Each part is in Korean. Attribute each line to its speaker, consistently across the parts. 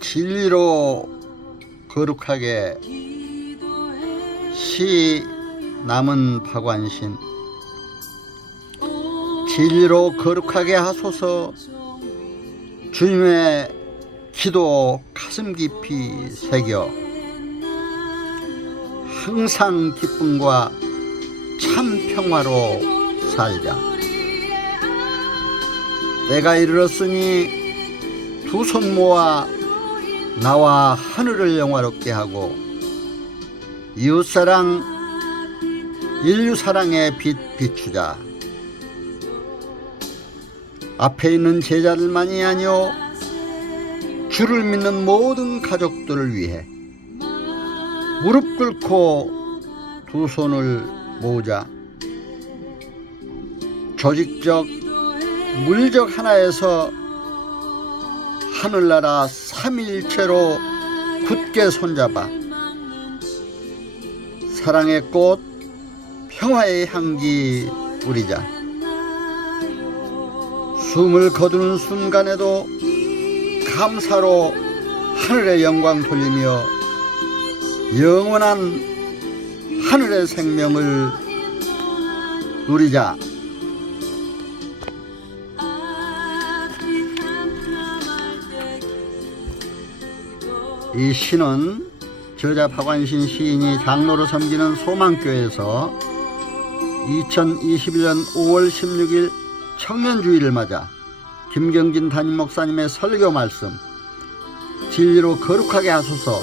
Speaker 1: 진리로 거룩하게 시 남은 박완신. 진리로 거룩하게 하소서. 주님의 기도 가슴 깊이 새겨. 항상 기쁨과 참 평화로 살자. 때가 이르렀으니 두 손 모아 나와 하늘을 영화롭게 하고 이웃사랑 인류사랑의 빛 비추자. 앞에 있는 제자들만이 아니오 주를 믿는 모든 가족들을 위해 무릎 꿇고 두 손을 모으자. 조직적 물적 하나에서 하늘나라 삼일체로 굳게 손잡아 사랑의 꽃 평화의 향기 뿌리자 숨을 거두는 순간에도 감사로 하늘의 영광 돌리며 영원한 하늘의 생명을 누리자. 이 시는 저자 박완신 시인이 장로로 섬기는 소망교회에서 2021년 5월 16일 청년주의를 맞아 김경진 담임 목사님의 설교 말씀 진리로 거룩하게 하소서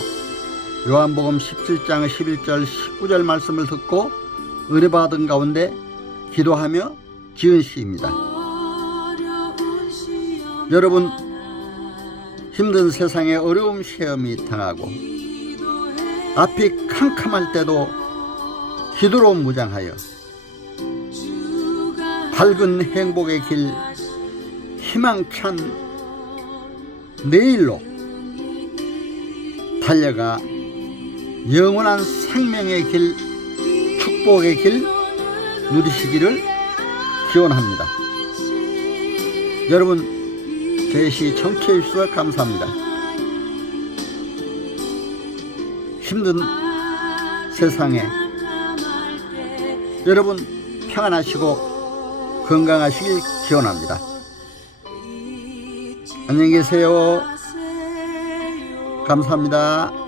Speaker 1: 요한복음 17장 11절 19절 말씀을 듣고 은혜 받은 가운데 기도하며 지은 시입니다. 여러분 힘든 세상에 어려움 시험이 당하고 앞이 캄캄할 때도 기도로 무장하여 밝은 행복의 길 희망찬 내일로 달려가 영원한 생명의 길 축복의 길 누리시기를 기원합니다. 여러분 제시 청취해 주셔서 감사합니다. 힘든 세상에 여러분 평안하시고 건강하시길 기원합니다. 안녕히 계세요. 감사합니다.